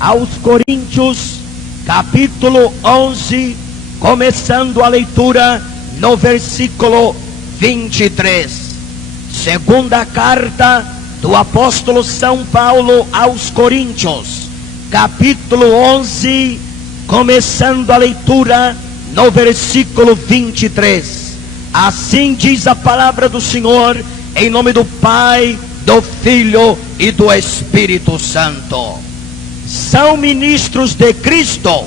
aos Coríntios, capítulo 11, começando a leitura no versículo 23. Segunda carta do apóstolo São Paulo aos Coríntios, capítulo 11, começando a leitura no versículo 23. Assim diz a palavra do Senhor, em nome do Pai, do Filho e do Espírito Santo. São ministros de Cristo,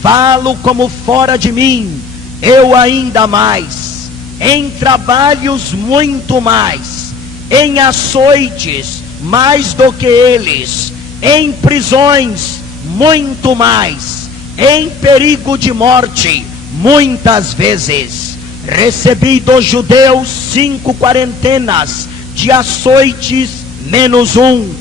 falo como fora de mim, eu ainda mais, em trabalhos muito mais, em açoites mais do que eles, em prisões muito mais, em perigo de morte muitas vezes. Recebi dos judeus 5 quarentenas de açoites menos 1.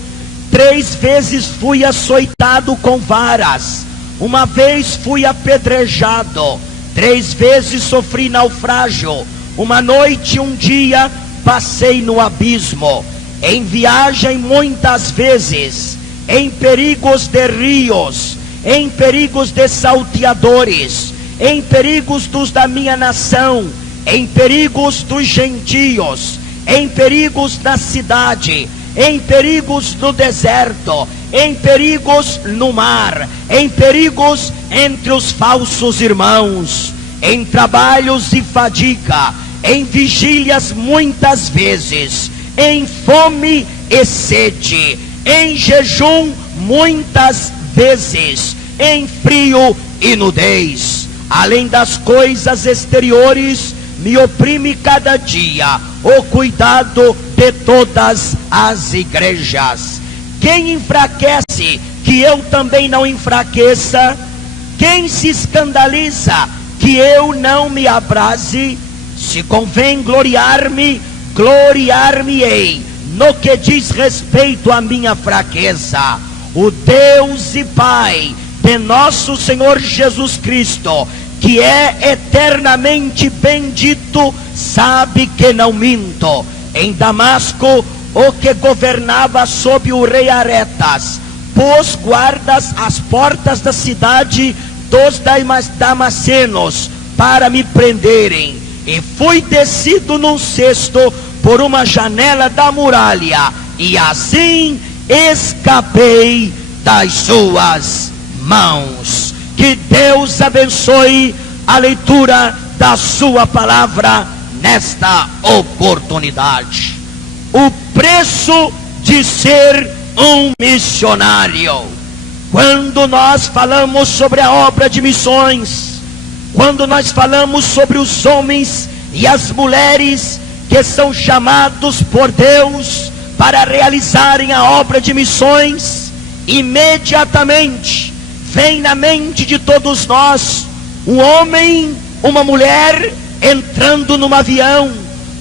3 vezes fui açoitado com varas. 1 vez fui apedrejado. 3 vezes sofri naufrágio. 1 noite e 1 dia passei no abismo. Em viagem muitas vezes, em perigos de rios, em perigos de salteadores, em perigos dos da minha nação, em perigos dos gentios, em perigos na cidade, em perigos no deserto, em perigos no mar, em perigos entre os falsos irmãos, em trabalhos e fadiga, em vigílias muitas vezes, em fome e sede, em jejum muitas vezes, em frio e nudez. Além das coisas exteriores, me oprime cada dia o cuidado de todas as igrejas. Quem enfraquece, que eu também não enfraqueça? Quem se escandaliza, que eu não me abrase? Se convém gloriar-me, gloriar-me-ei no que diz respeito à minha fraqueza. O Deus e Pai de nosso Senhor Jesus Cristo, que é eternamente bendito, sabe que não minto. Em Damasco, o que governava sob o rei Aretas pôs guardas às portas da cidade dos damascenos para me prenderem, e fui descido num cesto por uma janela da muralha, e assim escapei das suas mãos. Que Deus abençoe a leitura da sua palavra nesta oportunidade. O preço de ser um missionário. Quando nós falamos sobre a obra de missões, quando nós falamos sobre os homens e as mulheres que são chamados por Deus para realizarem a obra de missões, imediatamente vem na mente de todos nós um homem, uma mulher entrando num avião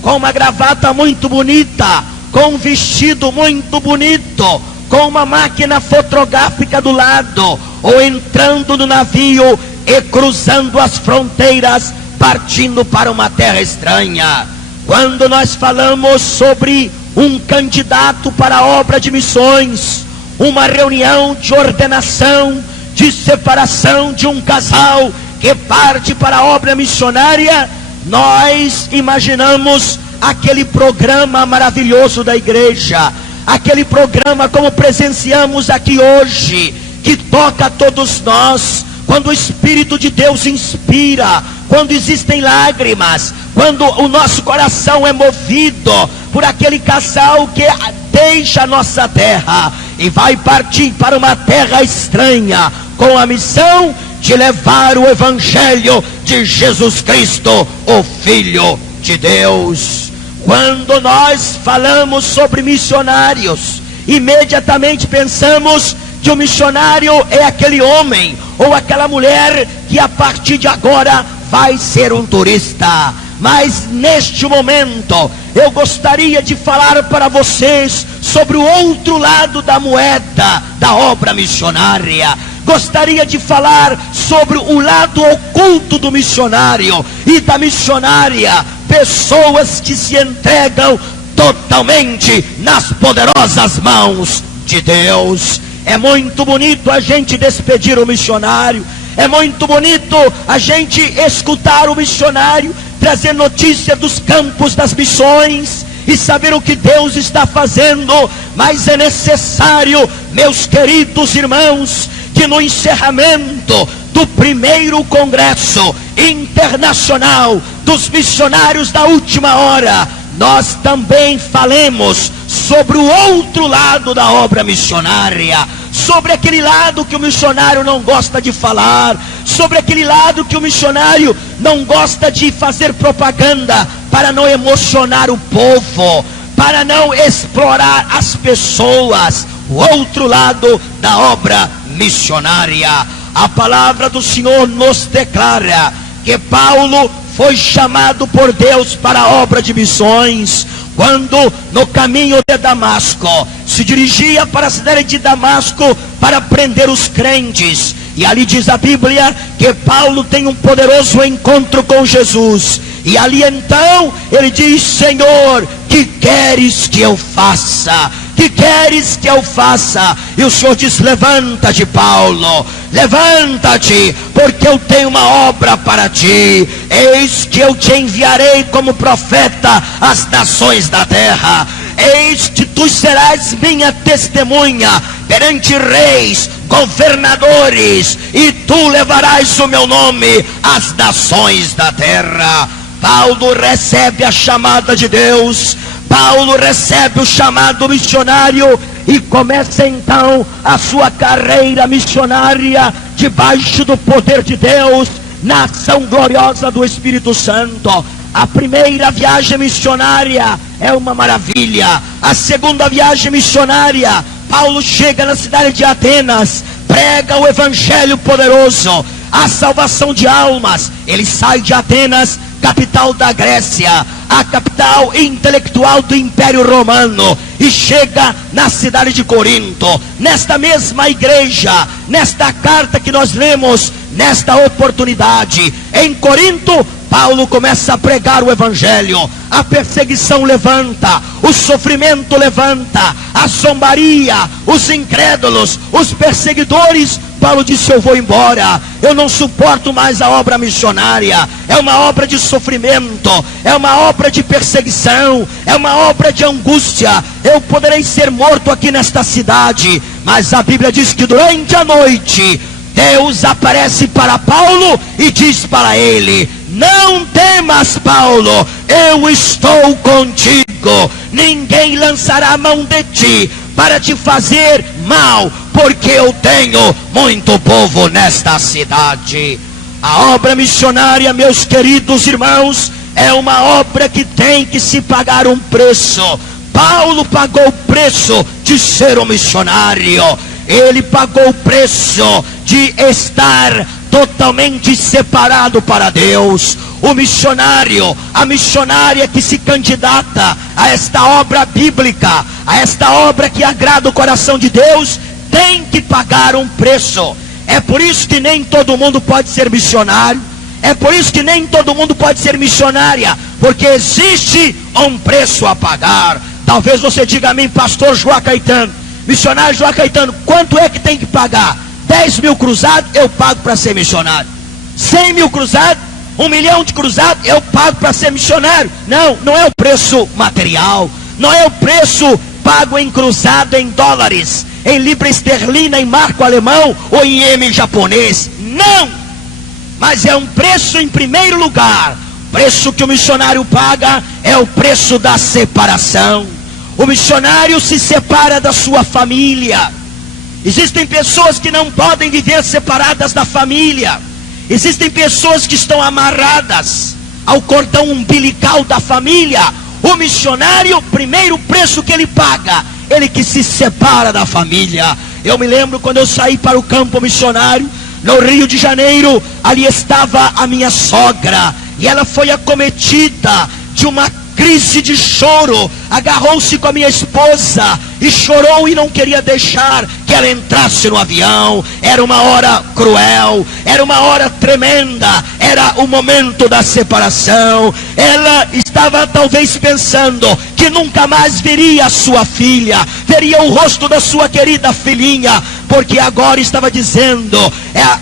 com uma gravata muito bonita, com um vestido muito bonito, com uma máquina fotográfica do lado, ou entrando no navio e cruzando as fronteiras, partindo para uma terra estranha. Quando nós falamos sobre um candidato para a obra de missões, uma reunião de ordenação, de separação de um casal que parte para a obra missionária, nós imaginamos aquele programa maravilhoso da igreja, aquele programa como presenciamos aqui hoje, que toca a todos nós, quando o Espírito de Deus inspira, quando existem lágrimas, quando o nosso coração é movido por aquele casal que deixa a nossa terra e vai partir para uma terra estranha, com a missão de levar o Evangelho de Jesus Cristo, o Filho de Deus. Quando nós falamos sobre missionários, imediatamente pensamos que o missionário é aquele homem ou aquela mulher que a partir de agora vai ser um turista. Mas neste momento eu gostaria de falar para vocês sobre o outro lado da moeda da obra missionária. Gostaria de falar sobre o lado oculto do missionário e da missionária. Pessoas que se entregam totalmente nas poderosas mãos de Deus. É muito bonito a gente despedir o missionário. É muito bonito a gente escutar o missionário trazer notícia dos campos das missões e saber o que Deus está fazendo. Mas é necessário, meus queridos irmãos, que no encerramento do primeiro congresso internacional dos missionários da última hora, nós também falemos sobre o outro lado da obra missionária, sobre aquele lado que o missionário não gosta de falar, sobre aquele lado que o missionário não gosta de fazer propaganda para não emocionar o povo, para não explorar as pessoas. O outro lado da obra missionária. A palavra do Senhor nos declara que Paulo foi chamado por Deus para a obra de missões, quando no caminho de Damasco se dirigia para a cidade de Damasco para prender os crentes. E ali diz a Bíblia que Paulo tem um poderoso encontro com Jesus. E ali então ele diz: Senhor, que queres que eu faça? Que queres que eu faça? E o Senhor diz: levanta-te, Paulo, levanta-te, porque eu tenho uma obra para ti. Eis que eu te enviarei como profeta às nações da terra. Eis que tu serás minha testemunha perante reis, governadores, e tu levarás o meu nome às nações da terra. Paulo recebe a chamada de Deus. Paulo recebe o chamado missionário e começa então a sua carreira missionária debaixo do poder de Deus, na ação gloriosa do Espírito Santo. A primeira viagem missionária é uma maravilha. A segunda viagem missionária, Paulo chega na cidade de Atenas, prega o evangelho poderoso, a salvação de almas. Ele sai de Atenas, capital da Grécia, a capital intelectual do Império Romano, e chega na cidade de Corinto. Nesta mesma igreja, nesta carta que nós lemos, nesta oportunidade, em Corinto, Paulo começa a pregar o evangelho. A perseguição levanta, o sofrimento levanta, a zombaria, os incrédulos, os perseguidores. Paulo disse: eu vou embora, eu não suporto mais a obra missionária. É uma obra de sofrimento, é uma obra de perseguição, é uma obra de angústia. Eu poderei ser morto aqui nesta cidade. Mas a Bíblia diz que durante a noite Deus aparece para Paulo e diz para ele: não temas, Paulo, eu estou contigo. Ninguém lançará a mão de ti para te fazer mal, porque eu tenho muito povo nesta cidade. A obra missionária, meus queridos irmãos, é uma obra que tem que se pagar um preço. Paulo pagou o preço de ser um missionário. Ele pagou o preço de estar totalmente separado para Deus. O missionário, a missionária que se candidata a esta obra bíblica, a esta obra que agrada o coração de Deus, tem que pagar um preço. É por isso que nem todo mundo pode ser missionário. É por isso que nem todo mundo pode ser missionária, porque existe um preço a pagar. Talvez você diga a mim: pastor João Caetano, missionário João Caetano, quanto é que tem que pagar? 10 mil cruzados eu pago para ser missionário. 100 mil cruzados, 1 milhão de cruzados eu pago para ser missionário. Não, não é o preço material, não é o preço pago em cruzado, em dólares, em libra esterlina, em marco alemão ou em iemen japonês. Não, mas é um preço em primeiro lugar. O preço que o missionário paga é o preço da separação. O missionário se separa da sua família. Existem pessoas que não podem viver separadas da família. Existem pessoas que estão amarradas ao cordão umbilical da família. O missionário, primeiro preço que ele paga, ele que se separa da família. Eu me lembro quando eu saí para o campo missionário, no Rio de Janeiro, ali estava a minha sogra, e ela foi acometida de uma crise de choro, agarrou-se com a minha esposa e chorou e não queria deixar que ela entrasse no avião. Era uma hora cruel, era uma hora tremenda, era o momento da separação. Ela estava talvez pensando que nunca mais veria a sua filha, veria o rosto da sua querida filhinha, porque agora estava dizendo,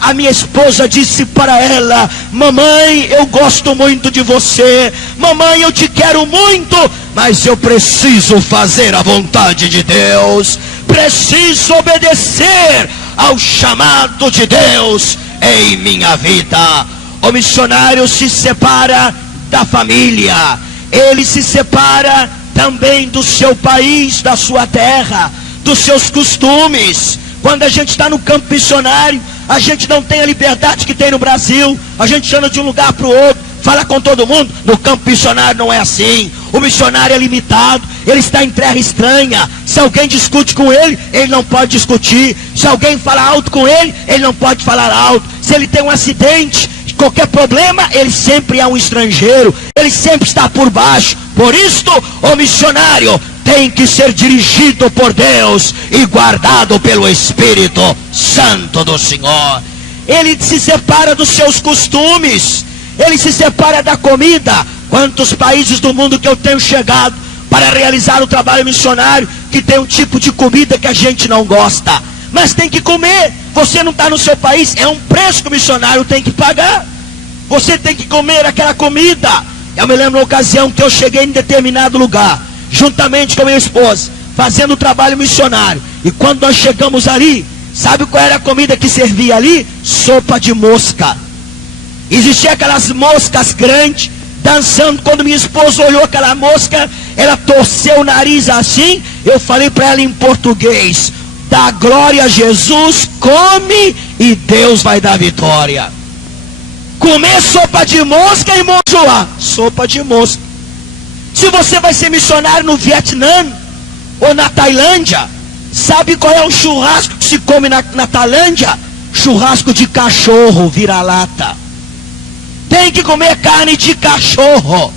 a minha esposa disse para ela: mamãe, eu gosto muito de você, mamãe, eu te quero muito, mas eu preciso fazer a vontade de Deus, preciso obedecer ao chamado de Deus em minha vida. O missionário se separa da família, ele se separa também do seu país, da sua terra, dos seus costumes. Quando a gente está no campo missionário, a gente não tem a liberdade que tem no Brasil. A gente anda de um lugar para o outro, fala com todo mundo. No campo missionário não é assim. O missionário é limitado, ele está em terra estranha. Se alguém discute com ele, ele não pode discutir. Se alguém fala alto com ele, ele não pode falar alto. Se ele tem um acidente, qualquer problema, ele sempre é um estrangeiro, ele sempre está por baixo. Por isto, o missionário tem que ser dirigido por Deus e guardado pelo Espírito Santo do Senhor. Ele se separa dos seus costumes, ele se separa da comida. Quantos países do mundo que eu tenho chegado para realizar o trabalho missionário, que tem um tipo de comida que a gente não gosta, mas tem que comer. Você não está no seu país, é um preço que o missionário tem que pagar. Você tem que comer aquela comida. Eu me lembro uma ocasião que eu cheguei em determinado lugar, juntamente com a minha esposa, fazendo o trabalho missionário. E quando nós chegamos ali, sabe qual era a comida que servia ali? Sopa de mosca. Existia aquelas moscas grandes, dançando. Quando minha esposa olhou aquela mosca, ela torceu o nariz assim. Eu falei para ela em português: dá glória a Jesus, come e Deus vai dar vitória. Comer sopa de mosca e monjoá, sopa de mosca. Se você vai ser missionário no Vietnã ou na Tailândia, sabe qual é o churrasco que se come na Tailândia? Churrasco de cachorro, vira-lata. Tem que comer carne de cachorro.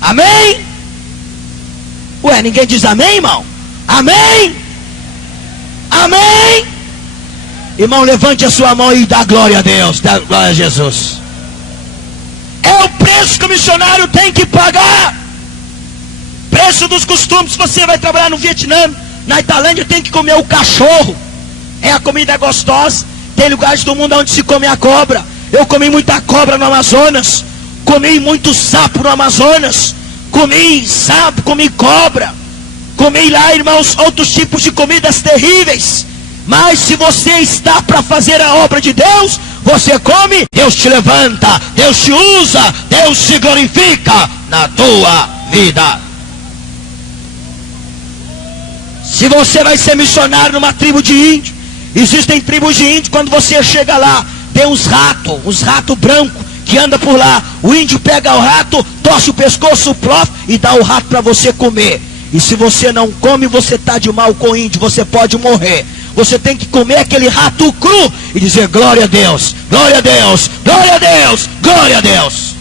Amém? Ué, ninguém diz amém, irmão? Amém? Amém? Irmão, levante a sua mão e dá glória a Deus, dá glória a Jesus. É o preço que o missionário tem que pagar. Preço dos costumes. Se você vai trabalhar no Vietnã, na Tailândia, tem que comer o cachorro. A comida gostosa. Tem lugares do mundo onde se come a cobra. Eu comi muita cobra no Amazonas, comi muito sapo no Amazonas, comi sapo, comi cobra, comi lá, irmãos, outros tipos de comidas terríveis. Mas se você está para fazer a obra de Deus, você come, Deus te levanta, Deus te usa, Deus se glorifica na tua vida. Se você vai ser missionário numa tribo de índio, existem tribos de índio, quando você chega lá, tem uns ratos brancos que andam por lá. O índio pega o rato, torce o pescoço, plof, e dá o rato para você comer. E se você não come, você está de mal com o índio, você pode morrer. Você tem que comer aquele rato cru e dizer glória a Deus, glória a Deus, glória a Deus, glória a Deus.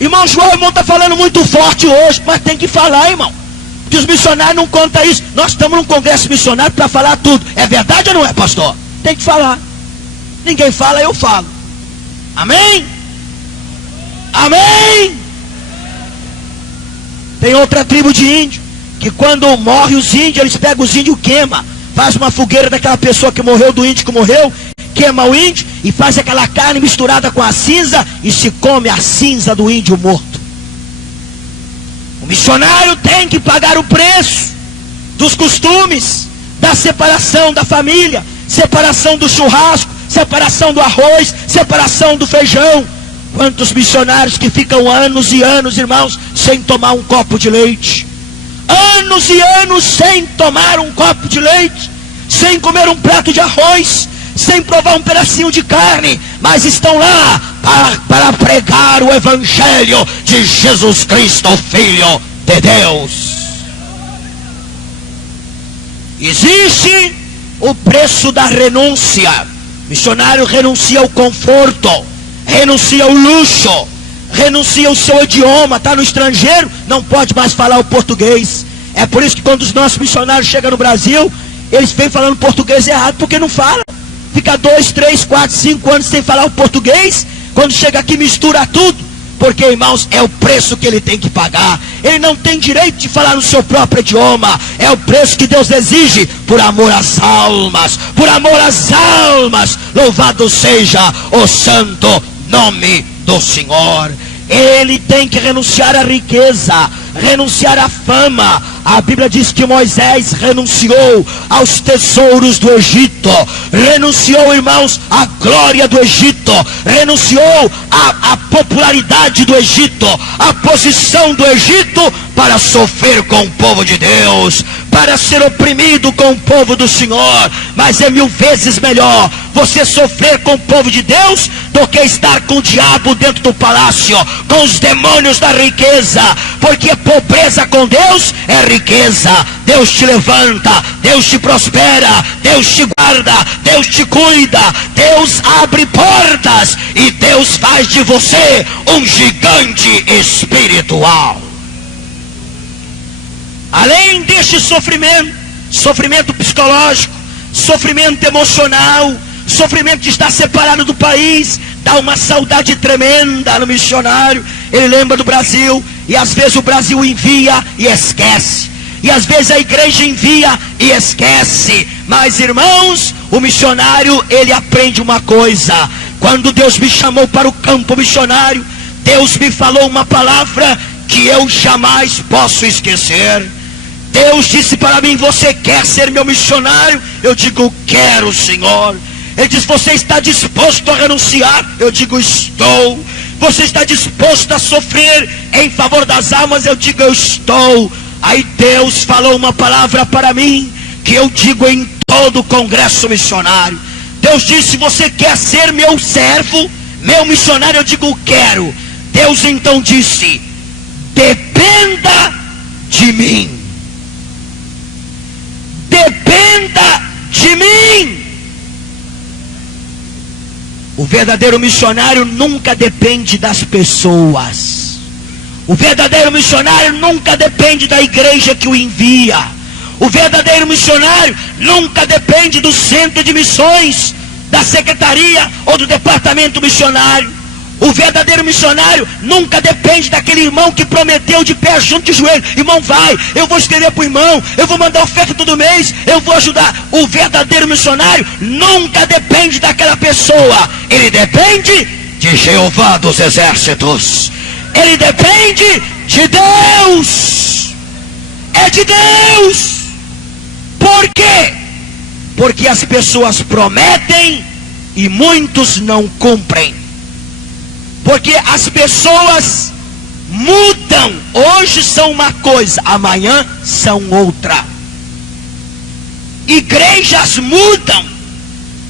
Irmão João, irmão está falando muito forte hoje, mas tem que falar, irmão. Porque os missionários não contam isso. Nós estamos num congresso missionário para falar tudo. É verdade ou não é, pastor? Tem que falar. Ninguém fala, eu falo. Amém? Amém? Tem outra tribo de índio, que quando morre os índios, eles pegam os índios e queimam. Faz uma fogueira daquela pessoa que morreu, do índio que morreu, queima o índio e faz aquela carne misturada com a cinza e se come a cinza do índio morto. O missionário tem que pagar o preço dos costumes, da separação da família, separação do churrasco, separação do arroz, separação do feijão. Quantos missionários que ficam anos e anos, irmãos, sem tomar um copo de leite? Anos e anos sem tomar um copo de leite, sem comer um prato de arroz, sem provar um pedacinho de carne, mas estão lá para pregar o Evangelho de Jesus Cristo, Filho de Deus. Existe o preço da renúncia. O missionário renuncia ao conforto, renuncia ao luxo, renuncia ao seu idioma. Está no estrangeiro, não pode mais falar o português. É por isso que quando os nossos missionários chegam no Brasil, eles vêm falando português errado, porque não falam. Fica 2, 3, 4, 5 anos sem falar o português. Quando chega aqui mistura tudo. Porque, irmãos, é o preço que ele tem que pagar. ele não tem direito de falar no seu próprio idioma. É o preço que Deus exige por amor às almas. Por amor às almas. Louvado seja o santo nome do Senhor. Ele tem que renunciar à riqueza, renunciar à fama. A Bíblia diz que Moisés renunciou aos tesouros do Egito, renunciou, irmãos, à glória do Egito, renunciou à popularidade do Egito, à posição do Egito, para sofrer com o povo de Deus, para ser oprimido com o povo do Senhor. Mas é 1000 vezes melhor você sofrer com o povo de Deus do que estar com o diabo dentro do palácio, com os demônios da riqueza, porque pobreza com Deus é riqueza. Deus te levanta, Deus te prospera, Deus te guarda, Deus te cuida, Deus abre portas e Deus faz de você um gigante espiritual. Além deste sofrimento, sofrimento psicológico, sofrimento emocional, sofrimento de estar separado do país, dá uma saudade tremenda no missionário. Ele lembra do Brasil, e às vezes o Brasil envia e esquece, e às vezes a igreja envia e esquece. Mas, irmãos, o missionário, ele aprende uma coisa. Quando Deus me chamou para o campo missionário, Deus me falou uma palavra que eu jamais posso esquecer. Deus disse para mim: você quer ser meu missionário? Eu digo: quero, Senhor. Ele diz: você está disposto a renunciar? Eu digo: estou. Você está disposto a sofrer em favor das almas? Eu digo: eu estou. Aí Deus falou uma palavra para mim, que eu digo em todo o congresso missionário. Deus disse: você quer ser meu servo, meu missionário? Eu digo: quero. Deus então disse: dependa de mim. Dependa de mim. O verdadeiro missionário nunca depende das pessoas. O verdadeiro missionário nunca depende da igreja que o envia. O verdadeiro missionário nunca depende do centro de missões, da secretaria ou do departamento missionário. O verdadeiro missionário nunca depende daquele irmão que prometeu de pé junto de joelho: irmão, vai, eu vou escrever para o irmão, eu vou mandar oferta todo mês, eu vou ajudar. O verdadeiro missionário nunca depende daquela pessoa. Ele depende de Jeová dos exércitos. Ele depende de Deus. É de Deus. Por quê? Porque as pessoas prometem e muitos não cumprem. Porque as pessoas mudam. Hoje são uma coisa, amanhã são outra. Igrejas mudam.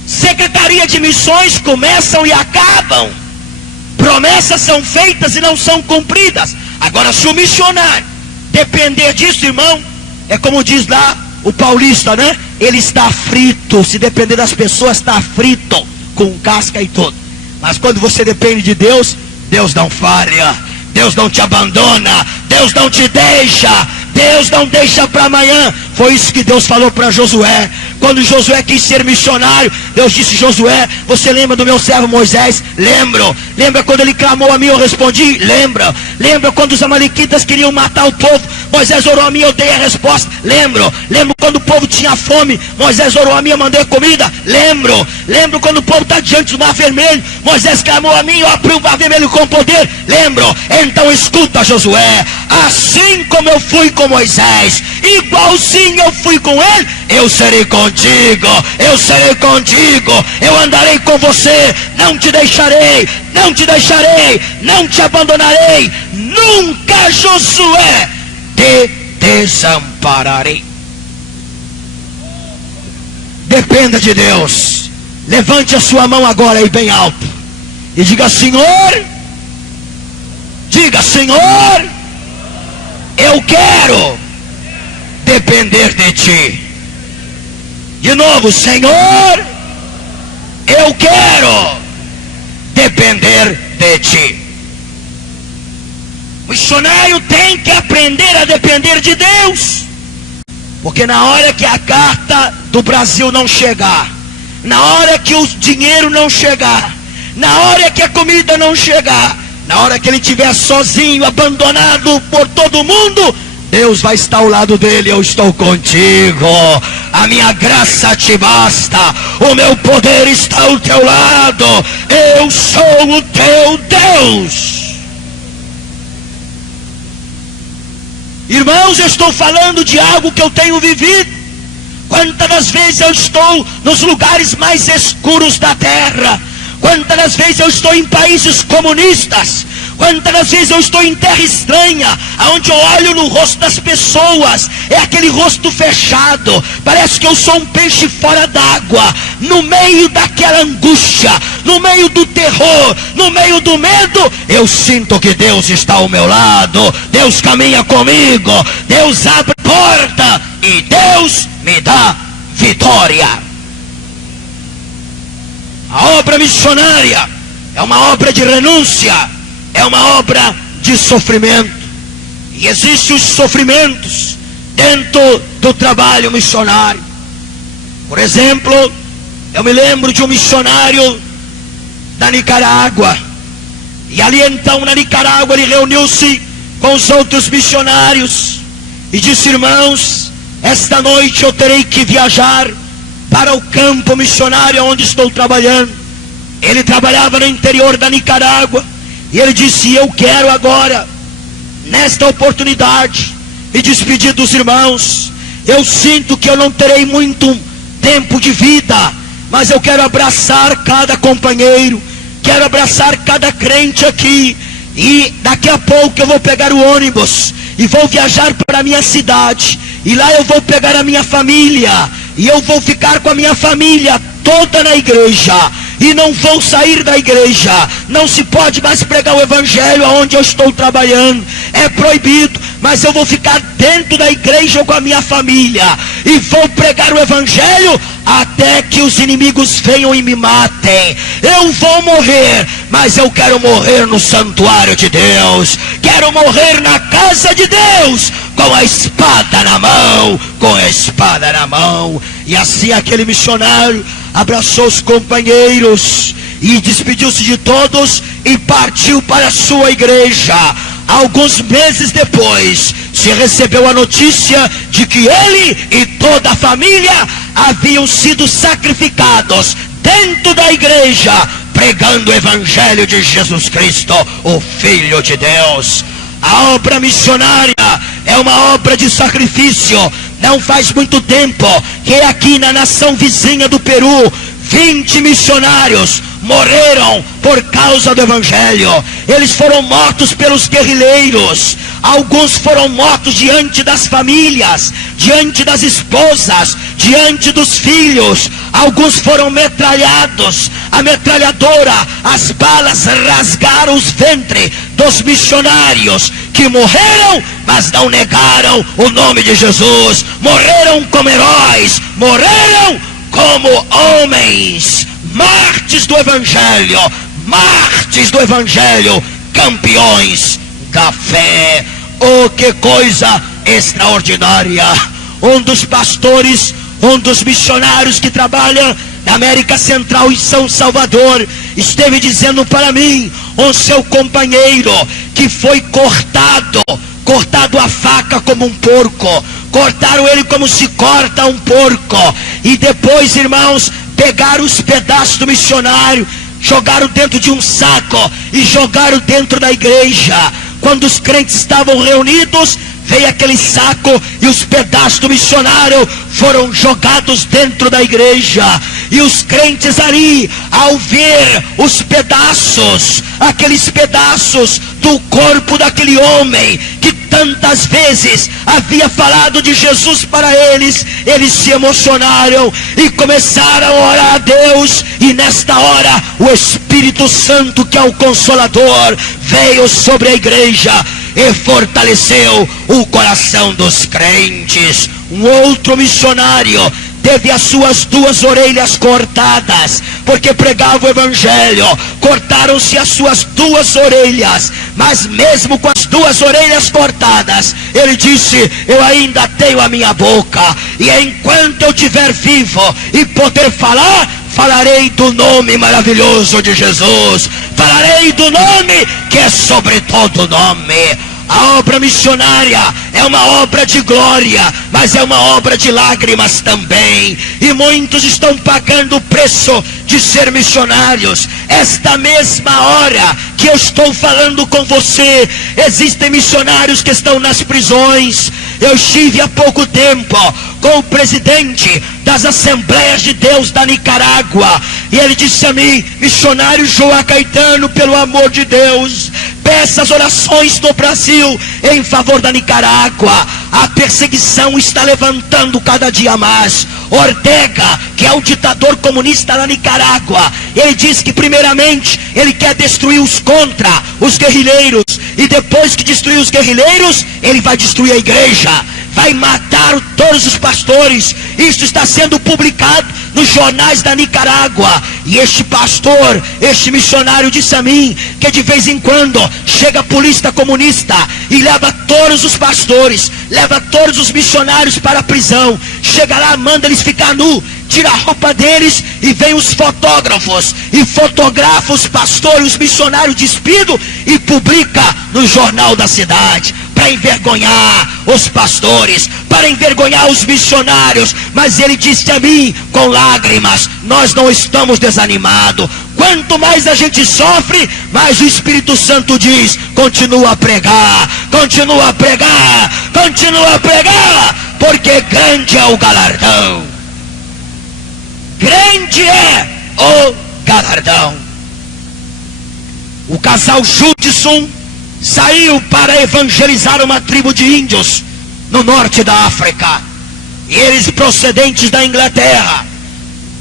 Secretaria de missões começam e acabam. Promessas são feitas e não são cumpridas. Agora, se o missionário depender disso, irmão, é como diz lá o paulista, né? Ele está frito. Se depender das pessoas, está frito, com casca e tudo. Mas quando você depende de Deus, Deus não falha, Deus não te abandona, Deus não te deixa, Deus não deixa para amanhã. Foi isso que Deus falou para Josué. Quando Josué quis ser missionário, Deus disse: Josué, você lembra do meu servo Moisés? Lembro. Lembra quando ele clamou a mim, eu respondi? Lembra. Lembra quando os amalequitas queriam matar o povo? Moisés orou a mim, eu dei a resposta. Lembro. Lembro quando o povo tinha fome? Moisés orou a mim, eu mandei comida. Lembro. Lembro quando o povo está diante do mar vermelho? Moisés clamou a mim, eu abri o mar vermelho com poder. Lembro. Então escuta, Josué, assim como eu fui com Moisés, igualzinho eu fui com ele, eu serei contigo, eu serei contigo, eu andarei com você, não te deixarei, não te deixarei, não te abandonarei, nunca, Josué, te desampararei. Dependa de Deus. Levante a sua mão agora aí bem alto e diga: Senhor, diga: Senhor, eu quero depender de ti. De novo: Senhor, eu quero depender de ti. O missionário tem que aprender a depender de Deus. Porque na hora que a carta do Brasil não chegar, na hora que o dinheiro não chegar, na hora que a comida não chegar, Na hora que ele estiver sozinho, abandonado por todo mundo, Deus vai estar ao lado dele. Eu estou contigo, a minha graça te basta, o meu poder está ao teu lado, eu sou o teu Deus. Irmãos, eu estou falando de algo que eu tenho vivido. Quantas das vezes eu estou nos lugares mais escuros da terra, quantas das vezes eu estou em países comunistas, quantas das vezes eu estou em terra estranha, aonde eu olho no rosto das pessoas, é aquele rosto fechado, parece que eu sou um peixe fora d'água, no meio daquela angústia, no meio do terror, no meio do medo, eu sinto que Deus está ao meu lado, Deus caminha comigo, Deus abre porta e Deus me dá vitória. A obra missionária é uma obra de renúncia, é uma obra de sofrimento. E existem os sofrimentos dentro do trabalho missionário. Por exemplo, eu me lembro de um missionário da Nicarágua. E ali então na Nicarágua ele reuniu-se com os outros missionários e disse: irmãos, esta noite eu terei que viajar para o campo missionário onde estou trabalhando. Ele trabalhava no interior da Nicarágua. E ele disse: eu quero agora, nesta oportunidade, me despedir dos irmãos. Eu sinto que eu não terei muito tempo de vida, mas eu quero abraçar cada companheiro, quero abraçar cada crente aqui. E daqui a pouco eu vou pegar o ônibus e vou viajar para a minha cidade. E lá eu vou pegar a minha família, e eu vou ficar com a minha família toda na igreja. E não vou sair da igreja. Não se pode mais pregar o evangelho aonde eu estou trabalhando, é proibido. Mas eu vou ficar dentro da igreja com a minha família, e vou pregar o evangelho até que os inimigos venham e me matem. Eu vou morrer, mas eu quero morrer no santuário de Deus, quero morrer na casa de Deus, com a espada na mão, com a espada na mão. E assim aquele missionário abraçou os companheiros e despediu-se de todos e partiu para a sua igreja. Alguns meses depois, se recebeu a notícia de que ele e toda a família haviam sido sacrificados dentro da igreja, pregando o evangelho de Jesus Cristo, o Filho de Deus. A obra missionária é uma obra de sacrifício. Não faz muito tempo que aqui na nação vizinha do Peru, 20 missionários morreram por causa do evangelho. Eles foram mortos pelos guerrilheiros. Alguns foram mortos diante das famílias, diante das esposas, diante dos filhos. Alguns foram metralhados. A metralhadora, as balas rasgaram os ventres dos missionários que morreram, mas não negaram o nome de Jesus. Morreram como heróis, morreram como homens, mártires do evangelho, campeões da fé. Oh, que coisa extraordinária! Um dos pastores, um dos missionários que trabalha na América Central, em São Salvador, esteve dizendo para mim: o seu companheiro que foi cortado a faca como um porco, cortaram ele como se corta um porco, e depois, irmãos, pegaram os pedaços do missionário, jogaram dentro de um saco e jogaram dentro da igreja. Quando os crentes estavam reunidos, veio aquele saco e os pedaços do missionário foram jogados dentro da igreja. E os crentes ali, ao ver os pedaços, aqueles pedaços do corpo daquele homem que tantas vezes havia falado de Jesus para eles, eles se emocionaram e começaram a orar a Deus. E nesta hora o Espírito Santo, que é o Consolador, veio sobre a igreja e fortaleceu o coração dos crentes. Um outro missionário teve as suas 2 orelhas cortadas, porque pregava o evangelho. Cortaram-se as suas 2 orelhas, mas mesmo com as 2 orelhas cortadas, ele disse: eu ainda tenho a minha boca, e enquanto eu estiver vivo e poder falar, falarei do nome maravilhoso de Jesus, falarei do nome que é sobre todo nome. A obra missionária é uma obra de glória, mas é uma obra de lágrimas também. E muitos estão pagando o preço de ser missionários. Esta mesma hora que eu estou falando com você, existem missionários que estão nas prisões. Eu estive há pouco tempo com o presidente das Assembleias de Deus da Nicarágua, e ele disse a mim: missionário João Caetano, pelo amor de Deus, peça as orações do Brasil em favor da Nicarágua. A perseguição está levantando cada dia mais. Ortega, que é o ditador comunista da Nicarágua, ele diz que primeiramente ele quer destruir os contra, os guerrilheiros, e depois que destruir os guerrilheiros, ele vai destruir a igreja, vai matar todos os pastores. Isso está sendo publicado nos jornais da Nicarágua. E este pastor, este missionário disse a mim que de vez em quando chega a polícia comunista e leva todos os pastores, leva todos os missionários para a prisão. Chega lá, manda eles ficar nu, tira a roupa deles, e vem os fotógrafos e fotografa os pastores, os missionários despidos, e publica no jornal da cidade, para envergonhar os pastores, para envergonhar os missionários. Mas ele disse a mim com lágrimas: nós não estamos desanimados. Quanto mais a gente sofre, mais o Espírito Santo diz: continua a pregar, continua a pregar, continua a pregar, porque grande é o galardão. Grande é o galardão. O casal Judson saiu para evangelizar uma tribo de índios no norte da África. E eles procedentes da Inglaterra,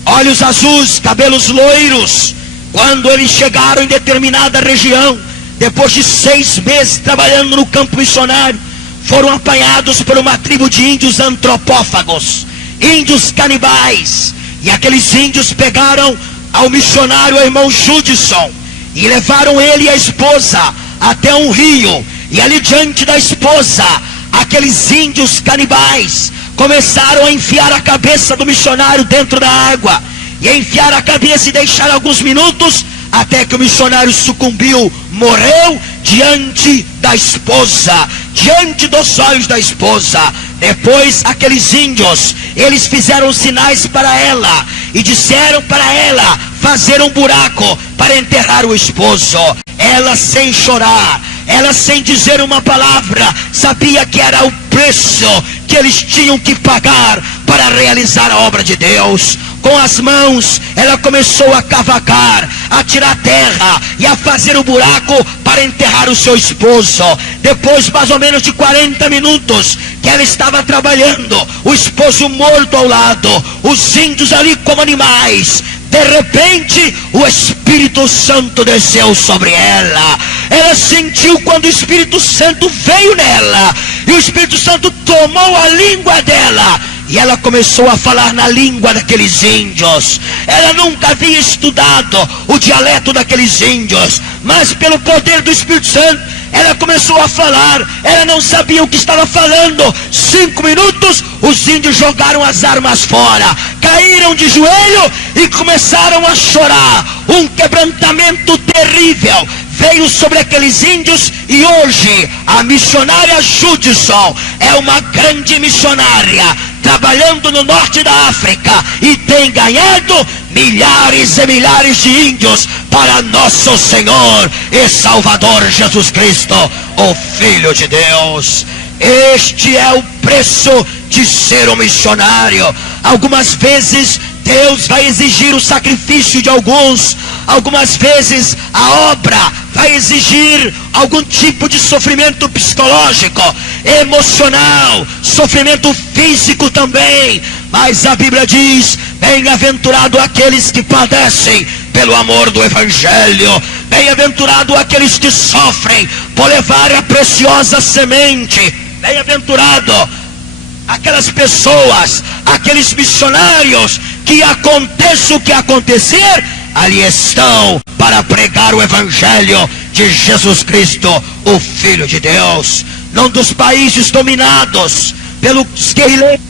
olhos azuis, cabelos loiros. Quando eles chegaram em determinada região, depois de 6 meses trabalhando no campo missionário, foram apanhados por uma tribo de índios antropófagos, índios canibais. E aqueles índios pegaram ao missionário, ao irmão Judson, e levaram ele e a esposa até um rio. E ali diante da esposa, aqueles índios canibais começaram a enfiar a cabeça do missionário dentro da água, e a enfiar a cabeça e deixar alguns minutos, até que o missionário sucumbiu, morreu diante da esposa, diante dos olhos da esposa. Depois aqueles índios, eles fizeram sinais para ela e disseram para ela fazer um buraco para enterrar o esposo. Ela, sem chorar, ela sem dizer uma palavra, sabia que era o preço que eles tinham que pagar para realizar a obra de Deus. Com as mãos, ela começou a cavacar, a tirar terra e a fazer o buraco para enterrar o seu esposo. Depois, mais ou menos de 40 minutos que ela estava trabalhando, o esposo morto ao lado, os índios ali como animais. De repente, o Espírito Santo desceu sobre ela. Ela sentiu quando o Espírito Santo veio nela, e o Espírito Santo tomou a língua dela, e ela começou a falar na língua daqueles índios. Ela nunca havia estudado o dialeto daqueles índios, mas pelo poder do Espírito Santo, ela começou a falar. Ela não sabia o que estava falando. 5 minutos, os índios jogaram as armas fora, caíram de joelho e começaram a chorar. Um quebrantamento terrível veio sobre aqueles índios, e hoje a missionária Judson é uma grande missionária, trabalhando no norte da África, e tem ganhado milhares e milhares de índios para nosso Senhor e Salvador Jesus Cristo, o Filho de Deus. Este é o preço de ser um missionário. Algumas vezes Deus vai exigir o sacrifício de alguns. Algumas vezes a obra vai exigir algum tipo de sofrimento psicológico, emocional, sofrimento físico também. Mas a Bíblia diz: bem-aventurado aqueles que padecem pelo amor do Evangelho. Bem-aventurado aqueles que sofrem por levar a preciosa semente. Bem-aventurado aquelas pessoas, aqueles missionários que, aconteça o que acontecer, ali estão para pregar o Evangelho de Jesus Cristo, o Filho de Deus. Num dos países dominados pelos guerrilheiros,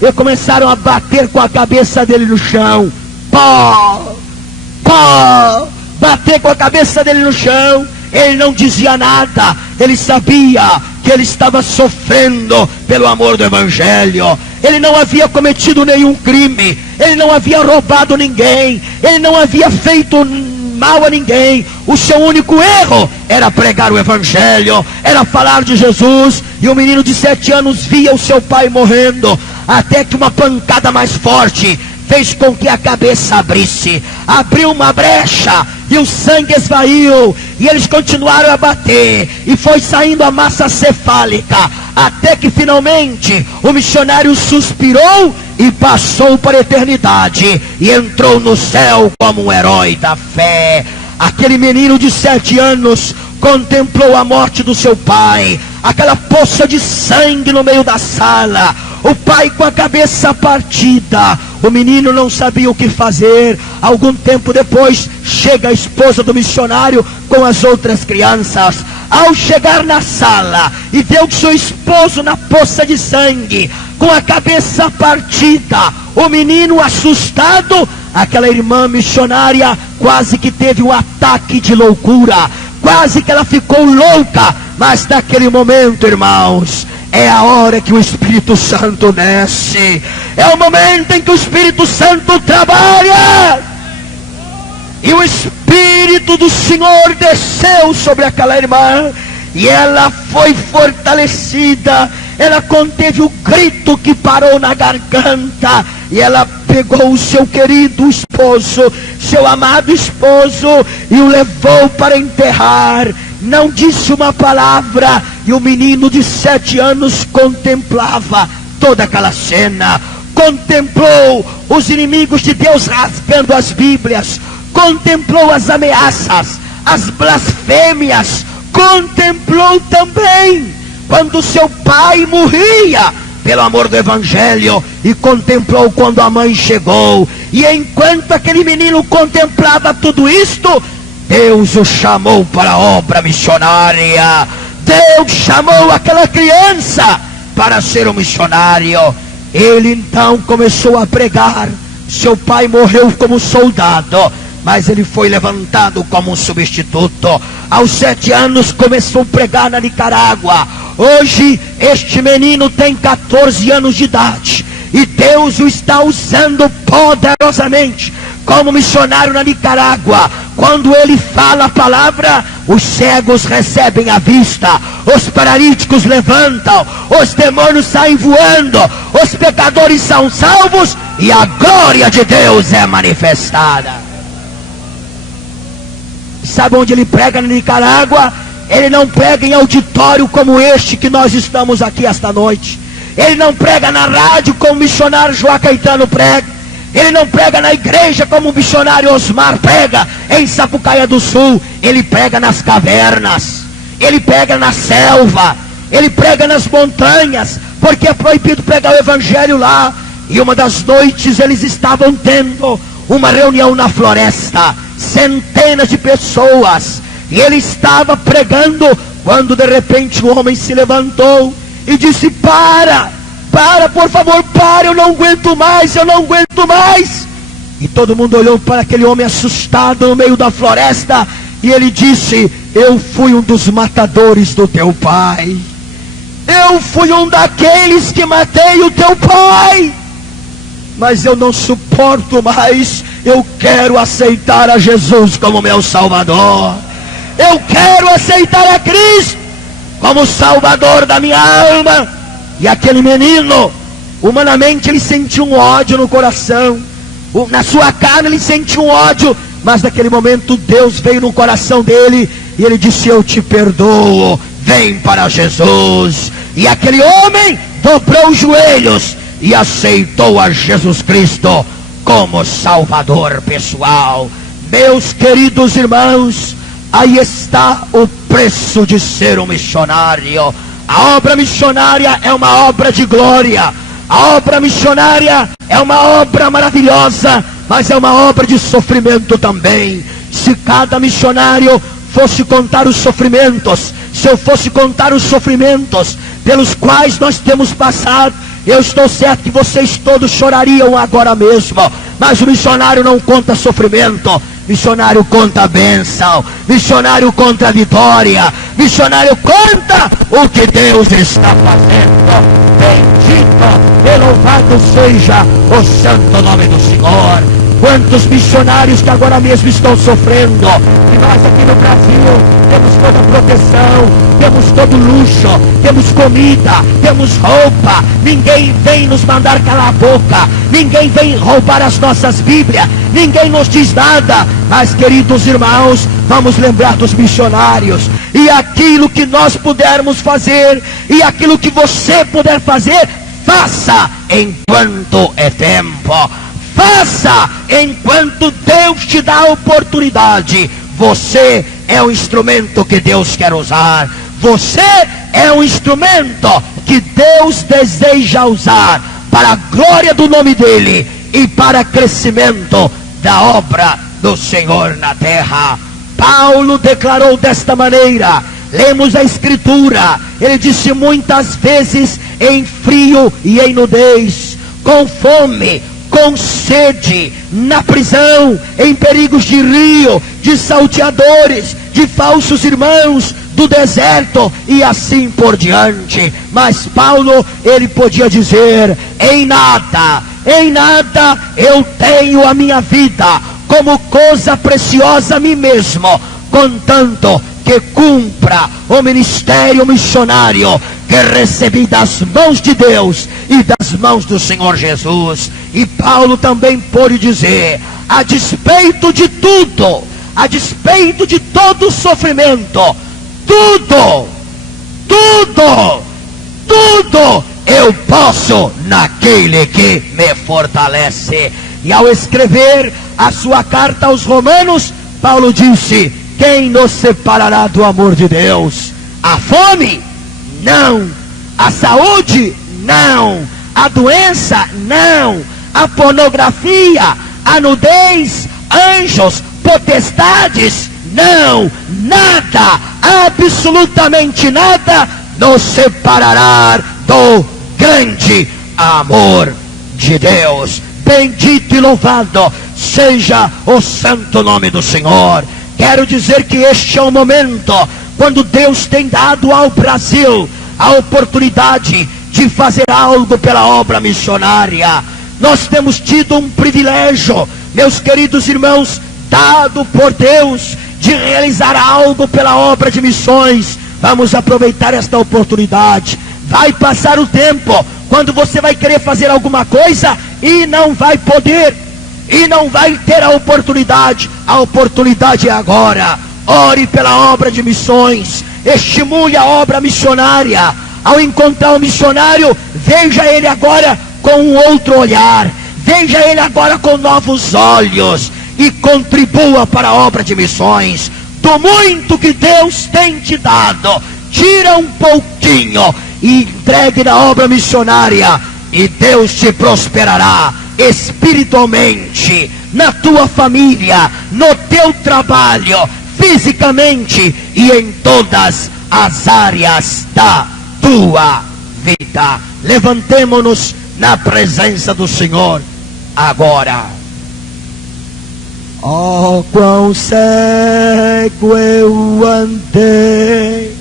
e começaram a bater com a cabeça dele no chão. pó, pó, bater com a cabeça dele no chão. Ele não dizia nada, ele sabia que ele estava sofrendo pelo amor do Evangelho. Ele não havia cometido nenhum crime, ele não havia roubado ninguém, ele não havia feito mal a ninguém. O seu único erro era pregar o Evangelho, era falar de Jesus. E o menino de 7 anos via o seu pai morrendo, até que uma pancada mais forte fez com que a cabeça abrisse, abriu uma brecha, e o sangue esvaiu, e eles continuaram a bater, e foi saindo a massa cefálica, até que finalmente o missionário suspirou e passou para a eternidade, e entrou no céu como um herói da fé. Aquele menino de 7 anos contemplou a morte do seu pai, aquela poça de sangue no meio da sala, o pai com a cabeça partida. O menino não sabia o que fazer. Algum tempo depois, chega a esposa do missionário com as outras crianças. Ao chegar na sala e ver o seu esposo na poça de sangue, com a cabeça partida, o menino assustado, aquela irmã missionária quase que teve um ataque de loucura, quase que ela ficou louca. Mas naquele momento, irmãos, é a hora que o Espírito Santo desce, é o momento em que o Espírito Santo trabalha, e o Espírito do Senhor desceu sobre aquela irmã, e ela foi fortalecida, ela conteve o grito que parou na garganta, e ela pegou o seu querido esposo, seu amado esposo, e o levou para enterrar. Não disse uma palavra, e o menino de 7 anos contemplava toda aquela cena, contemplou os inimigos de Deus rasgando as Bíblias, contemplou as ameaças, as blasfêmias, contemplou também quando seu pai morria pelo amor do Evangelho, e contemplou quando a mãe chegou. E enquanto aquele menino contemplava tudo isto, Deus o chamou para a obra missionária. Deus chamou aquela criança para ser um missionário. Ele então começou a pregar. Seu pai morreu como soldado, mas ele foi levantado como um substituto. Aos 7 anos começou a pregar na Nicarágua. Hoje este menino tem 14 anos de idade, e Deus o está usando poderosamente como missionário na Nicarágua. Quando ele fala a palavra, os cegos recebem a vista, os paralíticos levantam, os demônios saem voando, os pecadores são salvos, e a glória de Deus é manifestada. Sabe onde ele prega na Nicarágua? Ele não prega em auditório como este que nós estamos aqui esta noite. Ele não prega na rádio como o missionário João Caetano prega. Ele não prega na igreja como o missionário Osmar prega em Sapucaia do Sul. Ele prega nas cavernas, ele prega na selva, ele prega nas montanhas, porque é proibido pregar o Evangelho lá. E uma das noites eles estavam tendo uma reunião na floresta, centenas de pessoas, e ele estava pregando, quando de repente um homem se levantou e disse: para, por favor, para, eu não aguento mais, eu não aguento mais. E todo mundo olhou para aquele homem assustado no meio da floresta, e ele disse: eu fui um dos matadores do teu pai, eu fui um daqueles que matei o teu pai, mas eu não suporto mais, eu quero aceitar a Jesus como meu Salvador, eu quero aceitar a Cristo como Salvador da minha alma. E aquele menino, humanamente ele sentiu um ódio no coração, na sua carne ele sentiu um ódio, mas naquele momento Deus veio no coração dele, e ele disse: eu te perdoo, vem para Jesus. E aquele homem dobrou os joelhos e aceitou a Jesus Cristo como Salvador pessoal. Meus queridos irmãos, aí está o preço de ser um missionário. A obra missionária é uma obra de glória, a obra missionária é uma obra maravilhosa, mas é uma obra de sofrimento também. Se cada missionário fosse contar os sofrimentos, se eu fosse contar os sofrimentos pelos quais nós temos passado, eu estou certo que vocês todos chorariam agora mesmo. Mas o missionário não conta sofrimento, missionário conta a bênção, missionário conta a vitória, missionário conta o que Deus está fazendo. Bendito e louvado seja o santo nome do Senhor. Quantos missionários que agora mesmo estão sofrendo, e nós aqui no Brasil temos toda a proteção, temos todo luxo, temos comida, temos roupa, ninguém vem nos mandar calar a boca, ninguém vem roubar as nossas Bíblias, ninguém nos diz nada. Mas, queridos irmãos, vamos lembrar dos missionários, e aquilo que nós pudermos fazer, e aquilo que você puder fazer, faça enquanto é tempo. Faça enquanto Deus te dá a oportunidade. Você é o instrumento que Deus quer usar. Você é um instrumento que Deus deseja usar para a glória do nome dEle e para crescimento da obra do Senhor na terra. Paulo declarou desta maneira, lemos a Escritura, ele disse: muitas vezes em frio e em nudez, com fome, com sede, na prisão, em perigos de rio, de salteadores, de falsos irmãos, do deserto e assim por diante. Mas Paulo, ele podia dizer: em nada eu tenho a minha vida como coisa preciosa a mim mesmo, contanto que cumpra o ministério missionário que recebi das mãos de Deus e das mãos do Senhor Jesus. E Paulo também pôde dizer: a despeito de tudo, a despeito de todo o sofrimento, tudo eu posso naquele que me fortalece. E ao escrever a sua carta aos Romanos, Paulo disse: quem nos separará do amor de Deus? A fome? Não. A saúde? Não. A doença? Não. A pornografia? A nudez? Anjos? Potestades? Não. Nada, absolutamente nada nos separará do grande amor de Deus. Bendito e louvado seja o santo nome do Senhor. Quero dizer que este é o momento quando Deus tem dado ao Brasil a oportunidade de fazer algo pela obra missionária. Nós temos tido um privilégio, meus queridos irmãos, dado por Deus, de realizar algo pela obra de missões. Vamos aproveitar esta oportunidade. Vai passar o tempo quando você vai querer fazer alguma coisa e não vai poder, e não vai ter a oportunidade. A oportunidade é agora. Ore pela obra de missões, estimule a obra missionária. Ao encontrar um missionário, veja ele agora com um outro olhar, veja ele agora com novos olhos, e contribua para a obra de missões. Do muito que Deus tem te dado, tira um pouquinho e entregue na obra missionária, e Deus te prosperará espiritualmente, na tua família, no teu trabalho, fisicamente e em todas as áreas da tua vida. Levantemo-nos na presença do Senhor agora. Oh, quão cego eu andei,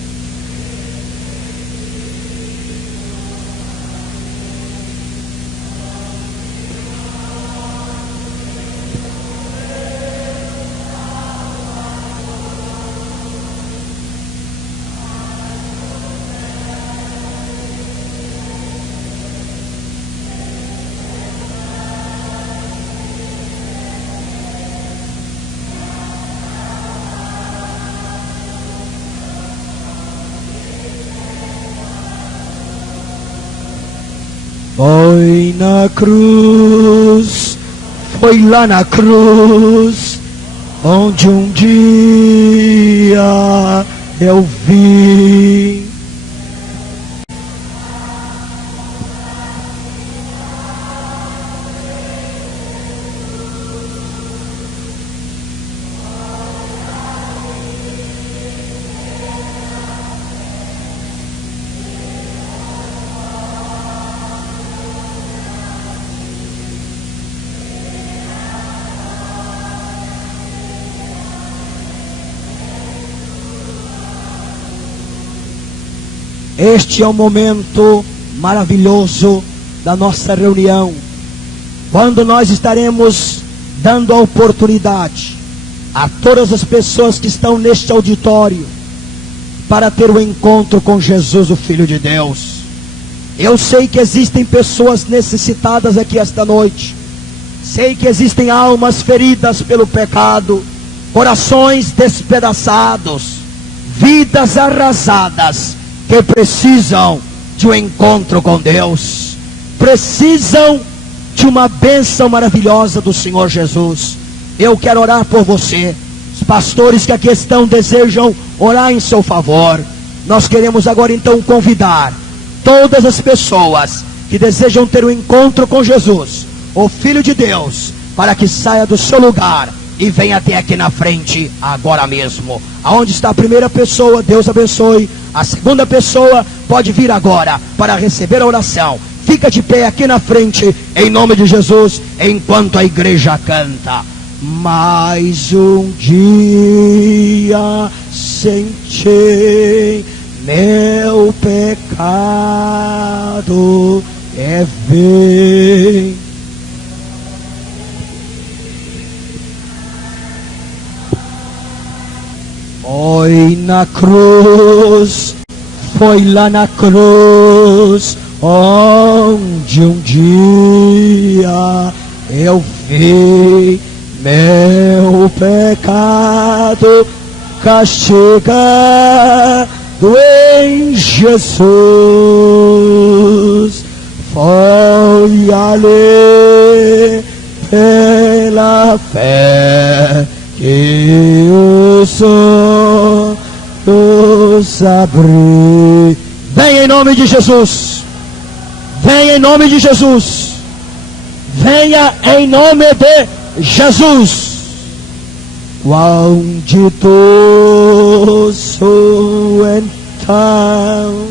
foi na cruz, foi lá na cruz, onde um dia eu vi Este é o momento maravilhoso da nossa reunião, quando nós estaremos dando a oportunidade a todas as pessoas que estão neste auditório para ter um encontro com Jesus, o Filho de Deus. Eu sei que existem pessoas necessitadas aqui esta noite. Sei que existem almas feridas pelo pecado, corações despedaçados, vidas arrasadas, que precisam de um encontro com Deus, precisam de uma bênção maravilhosa do Senhor Jesus. Eu quero orar por você. Os pastores que aqui estão desejam orar em seu favor. Nós queremos agora então convidar todas as pessoas que desejam ter um encontro com Jesus, o Filho de Deus, para que saia do seu lugar e venha até aqui na frente agora mesmo. Aonde está a primeira pessoa, Deus abençoe. A segunda pessoa pode vir agora para receber a oração. Fica de pé aqui na frente, em nome de Jesus, enquanto a igreja canta. Mais um dia senti meu pecado é ver. Foi na cruz, foi lá na cruz, onde um dia eu vi meu pecado castigado em Jesus. Foi ali pela fé que os olhos abri. Venha em nome de Jesus. Venha em nome de Jesus. Venha em nome de Jesus. Onde tu sou então.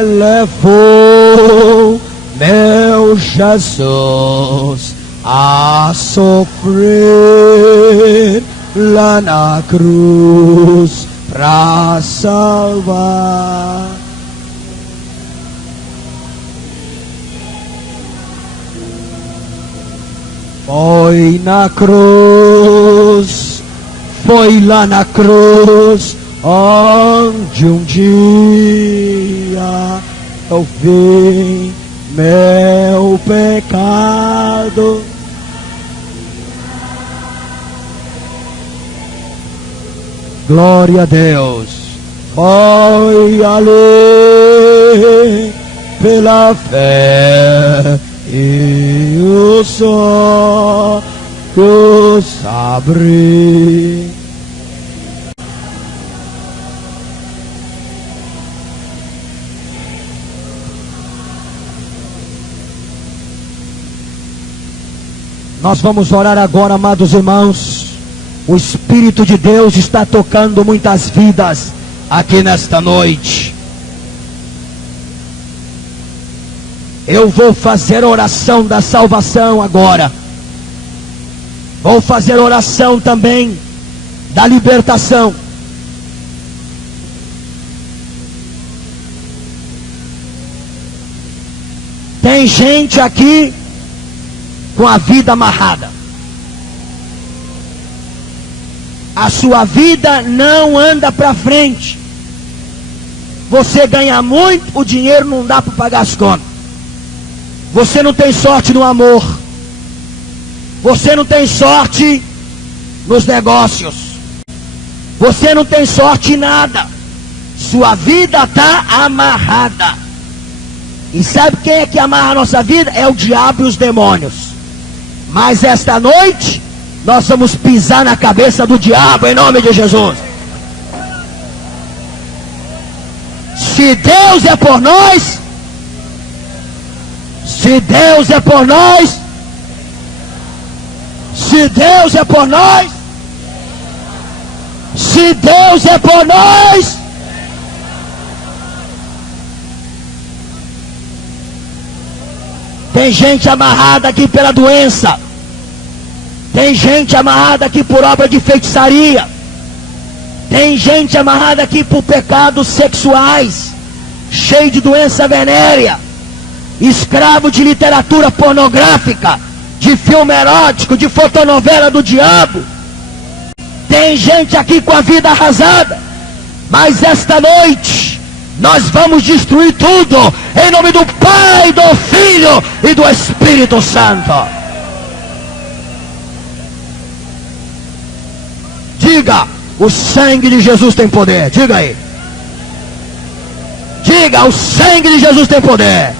Levou meu Jesus a sofrer lá na cruz pra salvar. Foi na cruz, foi lá na cruz, onde um dia eu vi meu pecado. Glória a Deus. Foi ali pela fé e os olhos abri. Nós vamos orar agora, amados irmãos. O Espírito de Deus está tocando muitas vidas aqui nesta noite. Eu vou fazer oração da salvação agora. Vou fazer oração também da libertação. Tem gente aqui com a vida amarrada. A sua vida não anda para frente. Você ganha muito, o dinheiro não dá para pagar as contas. Você não tem sorte no amor. Você não tem sorte nos negócios. Você não tem sorte em nada. Sua vida está amarrada. E sabe quem é que amarra a nossa vida? É o diabo e os demônios. Mas esta noite nós vamos pisar na cabeça do diabo em nome de Jesus. Se Deus é por nós, se Deus é por nós, se Deus é por nós, se Deus é por nós, Tem gente amarrada aqui pela doença. Tem gente amarrada aqui por obra de feitiçaria. Tem gente amarrada aqui por pecados sexuais, cheio de doença venérea, escravo de literatura pornográfica, de filme erótico, de fotonovela do diabo. Tem gente aqui com a vida arrasada. Mas esta noite nós vamos destruir tudo em nome do Pai, do Filho e do Espírito Santo. Diga: o sangue de Jesus tem poder. Diga aí. Diga: o sangue de Jesus tem poder.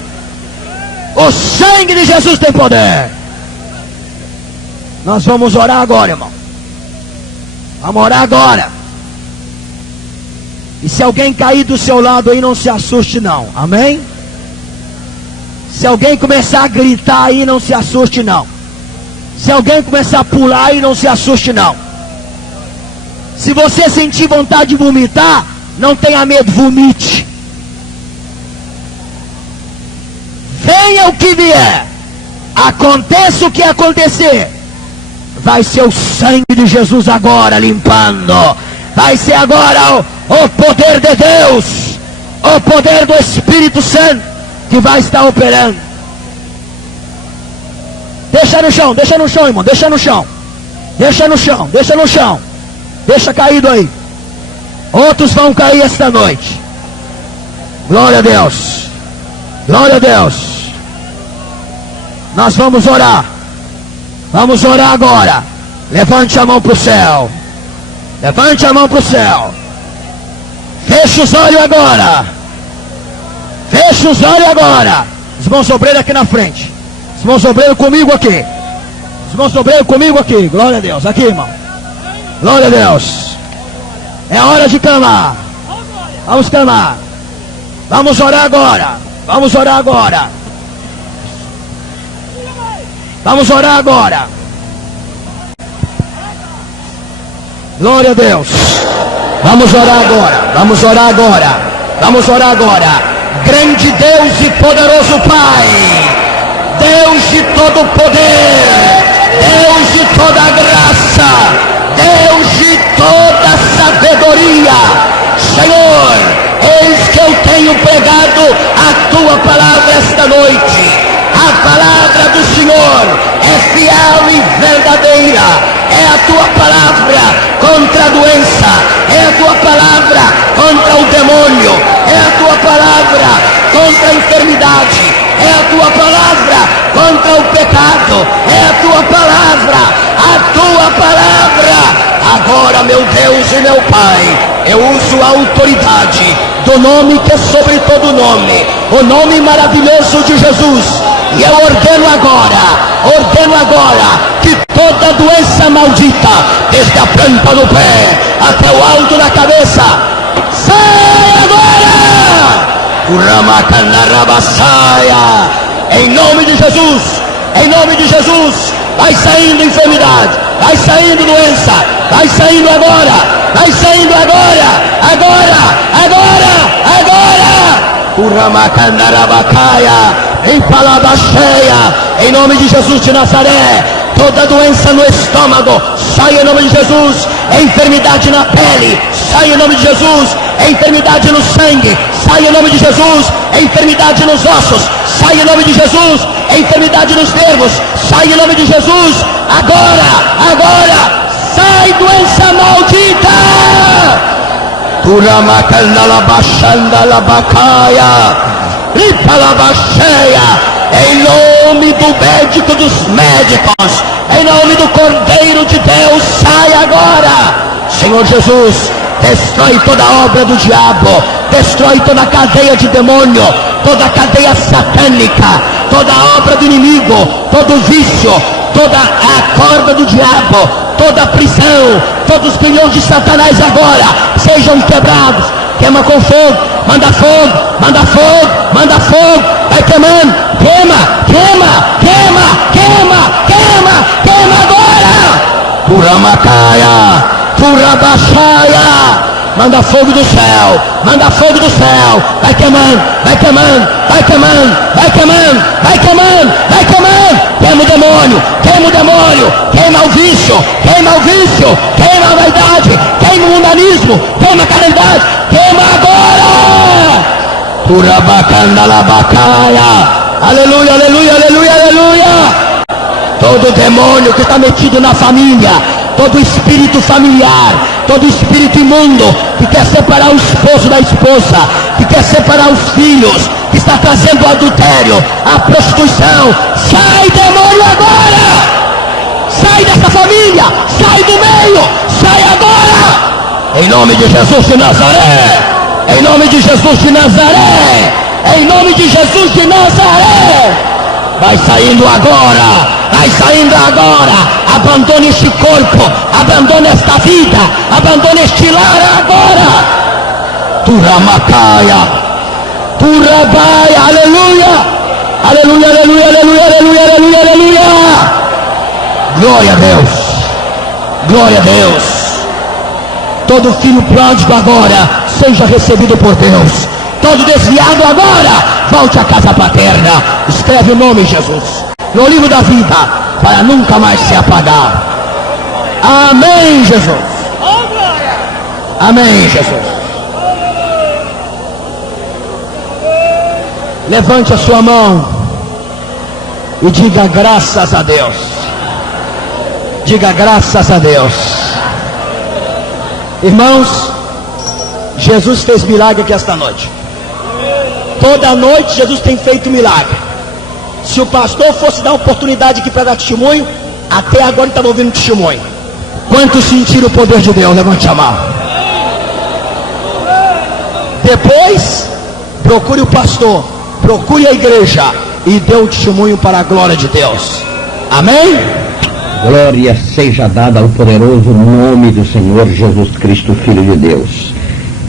O sangue de Jesus tem poder. Nós vamos orar agora, irmão. Vamos orar agora. E se alguém cair do seu lado aí, não se assuste não. Amém? Se alguém começar a gritar aí, não se assuste não. Se alguém começar a pular aí, não se assuste não. Se você sentir vontade de vomitar, não tenha medo, vomite. Venha o que vier, aconteça o que acontecer, vai ser o sangue de Jesus agora limpando. Vai ser agora o poder de Deus, o poder do Espírito Santo que vai estar operando. Deixa no chão, irmão, deixa no chão. Deixa no chão, deixa no chão. Deixa caído aí. Outros vão cair esta noite. Glória a Deus. Glória a Deus. Nós vamos orar. Vamos orar agora. Levante a mão para o céu. Levante a mão para o céu. Feche os olhos agora. Feche os olhos agora. Os irmãos obreiros aqui na frente. Os irmãos obreiros comigo aqui. Os irmãos obreiros comigo aqui. Glória a Deus. Aqui, irmão. Glória a Deus. É hora de clamar. Vamos clamar. Vamos orar agora. Vamos orar agora. Vamos orar agora. Glória a Deus. Vamos orar agora. Vamos orar agora. Vamos orar agora. Grande Deus e poderoso Pai, Deus de todo poder, Deus de toda graça, Deus de toda sabedoria, Senhor, eis que eu tenho pregado a tua palavra esta noite. A palavra do Senhor é fiel e verdadeira. É a tua palavra contra a doença, é a tua palavra contra o demônio, é a tua palavra contra a enfermidade, é a tua palavra contra o pecado, é a tua palavra, a tua palavra. Agora, meu Deus e meu Pai, eu uso a autoridade do nome que é sobre todo nome, o nome maravilhoso de Jesus, e eu ordeno agora que toda doença maldita, desde a planta do pé até o alto da cabeça, sai agora! Em nome de Jesus, em nome de Jesus, vai saindo enfermidade, vai saindo doença, vai saindo agora, vai saindo agora, em palavra cheia, em nome de Jesus de Nazaré. Toda doença no estômago, sai em nome de Jesus. Enfermidade na pele, sai em nome de Jesus. Enfermidade no sangue, sai em nome de Jesus. Enfermidade nos ossos, sai em nome de Jesus. Enfermidade nos nervos, sai em nome de Jesus. Agora, sai doença maldita. Em nome do médico dos médicos, em nome do Cordeiro de Deus, sai agora. Senhor Jesus, destrói toda a obra do diabo, destrói toda a cadeia de demônio, toda a cadeia satânica, toda a obra do inimigo, todo o vício, toda a corda do diabo, toda a prisão, todos os grilhões de Satanás agora sejam quebrados. Queima com fogo, manda fogo, manda fogo, manda fogo, vai queimando, queima agora. Turamacaia, Turabaxaia, Manda fogo do céu, manda fogo do céu. Vai queimando, vai queimando, vai queimando, vai queimando, vai queimando, vai queimando. Queima o demônio, queima o demônio, queima o vício, queima o vício, queima a vaidade, queima o mundanismo, queima a carnalidade, queima agora. Turabacandalabacaia. Aleluia, aleluia, aleluia, aleluia. Todo demônio que está metido na família, todo espírito familiar, todo espírito imundo que quer separar o esposo da esposa, que quer separar os filhos, que está trazendo o adultério, a prostituição, sai demônio agora! Sai dessa família, sai do meio, sai agora! Em nome de Jesus de Nazaré, em nome de Jesus de Nazaré, em nome de Jesus de Nazaré, vai saindo agora, vai saindo agora. Abandone este corpo, abandone esta vida, abandone este lar agora. Turamacaia, Turabaia, aleluia, aleluia, aleluia, aleluia, aleluia, aleluia, aleluia. Glória a Deus, glória a Deus. Todo filho pródigo agora seja recebido por Deus. Todo desviado agora volte à casa paterna. Escreve o nome de Jesus no livro da vida, para nunca mais se apagar. Amém, Jesus. Amém, Jesus. Levante a sua mão e diga graças a Deus. Diga graças a Deus. Irmãos, Jesus fez milagre aqui esta noite. Toda noite Jesus tem feito milagre. Se o pastor fosse dar oportunidade aqui para dar testemunho, até agora ele estava ouvindo testemunho. Quantos sentiram o poder de Deus? Levante a mão. Depois, procure o pastor, procure a igreja e dê o testemunho para a glória de Deus. Amém? Glória seja dada ao poderoso nome do Senhor Jesus Cristo, Filho de Deus.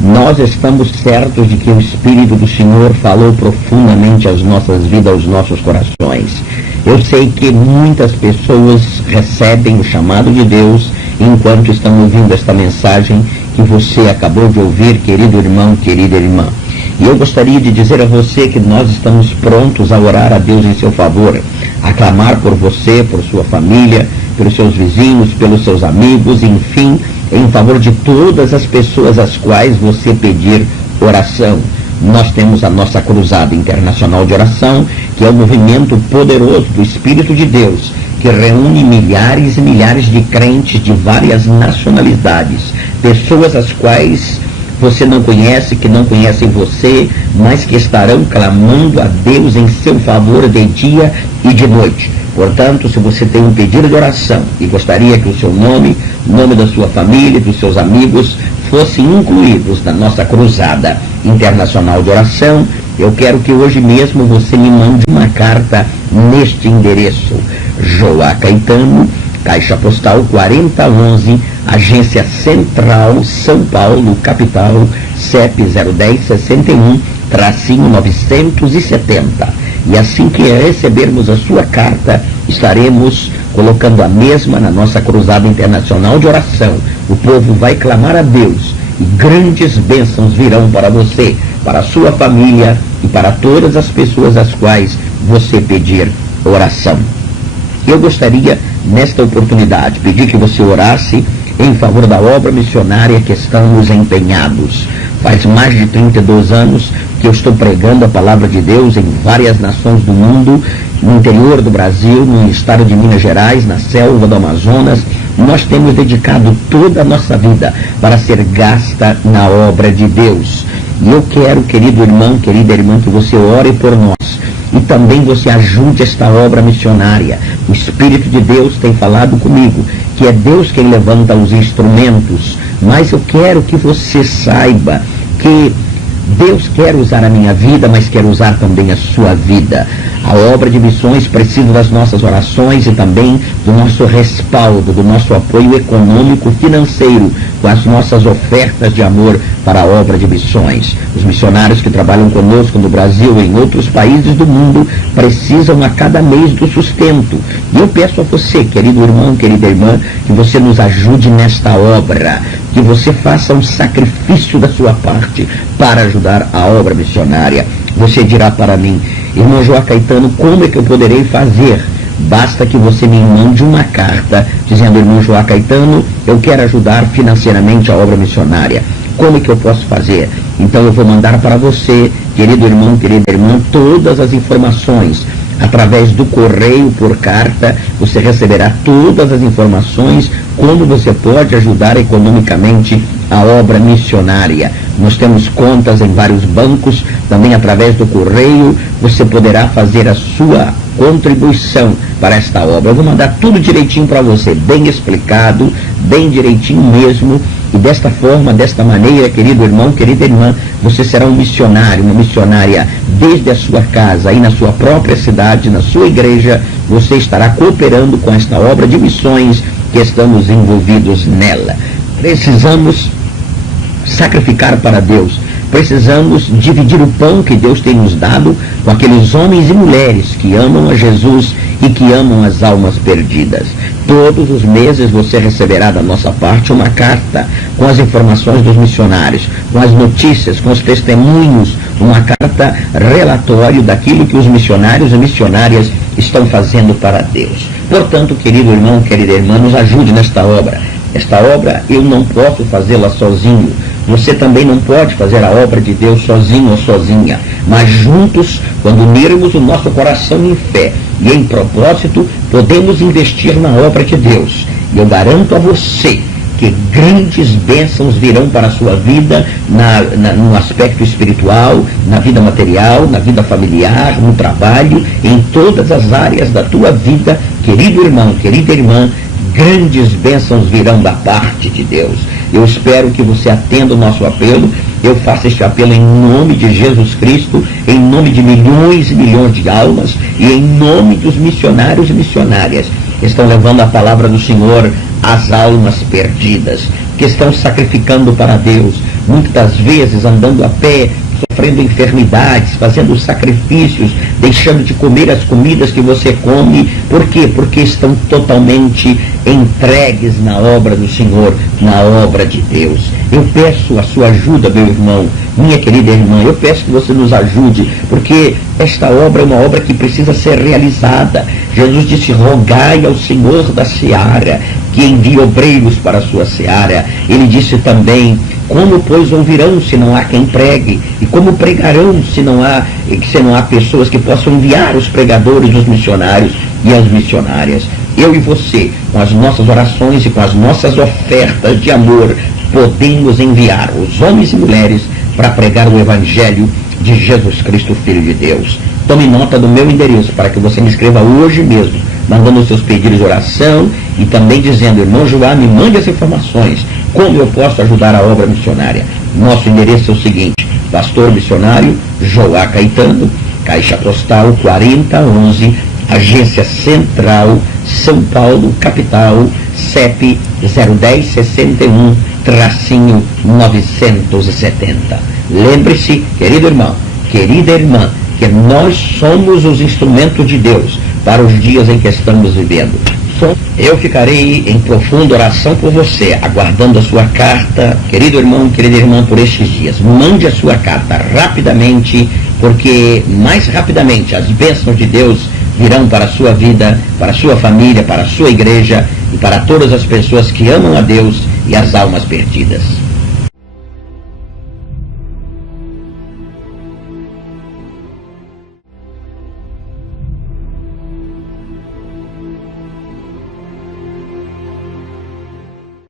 Nós estamos certos de que o Espírito do Senhor falou profundamente às nossas vidas, aos nossos corações. Eu sei que muitas pessoas recebem o chamado de Deus enquanto estão ouvindo esta mensagem que você acabou de ouvir, querido irmão, querida irmã. E eu gostaria de dizer a você que nós estamos prontos a orar a Deus em seu favor, a clamar por você, por sua família, pelos seus vizinhos, pelos seus amigos, enfim, em favor de todas as pessoas às quais você pedir oração. Nós temos a nossa Cruzada Internacional de Oração, que é um movimento poderoso do Espírito de Deus, que reúne milhares e milhares de crentes de várias nacionalidades, pessoas às quais você não conhece, que não conhecem você, mas que estarão clamando a Deus em seu favor de dia e de noite. Portanto, se você tem um pedido de oração e gostaria que o seu nome, o nome da sua família e dos seus amigos fossem incluídos na nossa Cruzada Internacional de Oração, eu quero que hoje mesmo você me mande uma carta neste endereço: Joá Caetano, Caixa Postal 4011, Agência Central, São Paulo, capital, CEP 01061-970. E assim que recebermos a sua carta, estaremos colocando a mesma na nossa Cruzada Internacional de Oração. O povo vai clamar a Deus e grandes bênçãos virão para você, para a sua família e para todas as pessoas às quais você pedir oração. Eu gostaria, nesta oportunidade, pedir que você orasse em favor da obra missionária que estamos empenhados. Faz mais de 32 anos que eu estou pregando a palavra de Deus em várias nações do mundo, no interior do Brasil, no estado de Minas Gerais, na selva do Amazonas. Nós temos dedicado toda a nossa vida para ser gasta na obra de Deus. E eu quero, querido irmão, querida irmã, que você ore por nós. E também você ajude esta obra missionária. O Espírito de Deus tem falado comigo, que é Deus quem levanta os instrumentos, mas eu quero que você saiba que Deus quer usar a minha vida, mas quer usar também a sua vida. A obra de missões precisa das nossas orações e também do nosso respaldo, do nosso apoio econômico, financeiro, com as nossas ofertas de amor para a obra de missões. Os missionários que trabalham conosco no Brasil e em outros países do mundo precisam a cada mês do sustento. E eu peço a você, querido irmão, querida irmã, que você nos ajude nesta obra. que você faça um sacrifício da sua parte para ajudar a obra missionária. Você dirá para mim: irmão Joá Caetano, como é que eu poderei fazer? Basta que você me mande uma carta dizendo: irmão Joá Caetano, eu quero ajudar financeiramente a obra missionária. Como é que eu posso fazer? Então eu vou mandar para você, querido irmão, querida irmã, todas as informações. Através do correio, por carta, você receberá todas as informações como você pode ajudar economicamente a obra missionária. Nós temos contas em vários bancos, também através do correio você poderá fazer a sua contribuição para esta obra. Eu vou mandar tudo direitinho para você, bem explicado, bem direitinho mesmo. E desta forma, desta maneira, querido irmão, querida irmã, você será um missionário, uma missionária desde a sua casa, aí na sua própria cidade, na sua igreja. Você estará cooperando com esta obra de missões que estamos envolvidos nela. Precisamos sacrificar para Deus. Precisamos dividir o pão que Deus tem nos dado com aqueles homens e mulheres que amam a Jesus e que amam as almas perdidas. Todos os meses você receberá da nossa parte uma carta com as informações dos missionários, com as notícias, com os testemunhos, uma carta relatório daquilo que os missionários e missionárias estão fazendo para Deus. Portanto, querido irmão, querida irmã, nos ajude nesta obra. Esta obra eu não posso fazê-la sozinho. Você também não pode fazer a obra de Deus sozinho ou sozinha. Mas juntos, quando unirmos o nosso coração em fé e em propósito, podemos investir na obra de Deus. E eu garanto a você que grandes bênçãos virão para a sua vida no aspecto espiritual, na vida material, na vida familiar, no trabalho, em todas as áreas da tua vida, querido irmão, querida irmã. Grandes bênçãos virão da parte de Deus. Eu espero que você atenda o nosso apelo. Eu faço este apelo em nome de Jesus Cristo, em nome de milhões e milhões de almas e em nome dos missionários e missionárias que estão levando a palavra do Senhor às almas perdidas, que estão sacrificando para Deus, muitas vezes andando a pé, sofrendo enfermidades, fazendo sacrifícios, deixando de comer as comidas que você come. Por quê? Porque estão totalmente entregues na obra do Senhor, na obra de Deus. Eu peço a sua ajuda, meu irmão, minha querida irmã, eu peço que você nos ajude, porque esta obra é uma obra que precisa ser realizada. Jesus disse: rogai ao Senhor da seara que envie obreiros para a sua seara. Ele disse também: como, pois, ouvirão se não há quem pregue? E como pregarão se não há pessoas que possam enviar os pregadores, os missionários e as missionárias? Eu e você, com as nossas orações e com as nossas ofertas de amor, podemos enviar os homens e mulheres para pregar o Evangelho de Jesus Cristo, Filho de Deus. Tome nota do meu endereço para que você me escreva hoje mesmo, mandando os seus pedidos de oração e também dizendo: irmão Joá, me mande as informações, como eu posso ajudar a obra missionária. Nosso endereço é o seguinte: Pastor Missionário Joá Caetano, Caixa Postal 4011, Agência Central, São Paulo, capital, CEP 01061-970. Lembre-se, querido irmão, querida irmã, que nós somos os instrumentos de Deus para os dias em que estamos vivendo. Eu ficarei em profunda oração por você, aguardando a sua carta, querido irmão, querida irmã, por estes dias. Mande a sua carta rapidamente, porque mais rapidamente as bênçãos de Deus virão para a sua vida, para a sua família, para a sua igreja e para todas as pessoas que amam a Deus e as almas perdidas.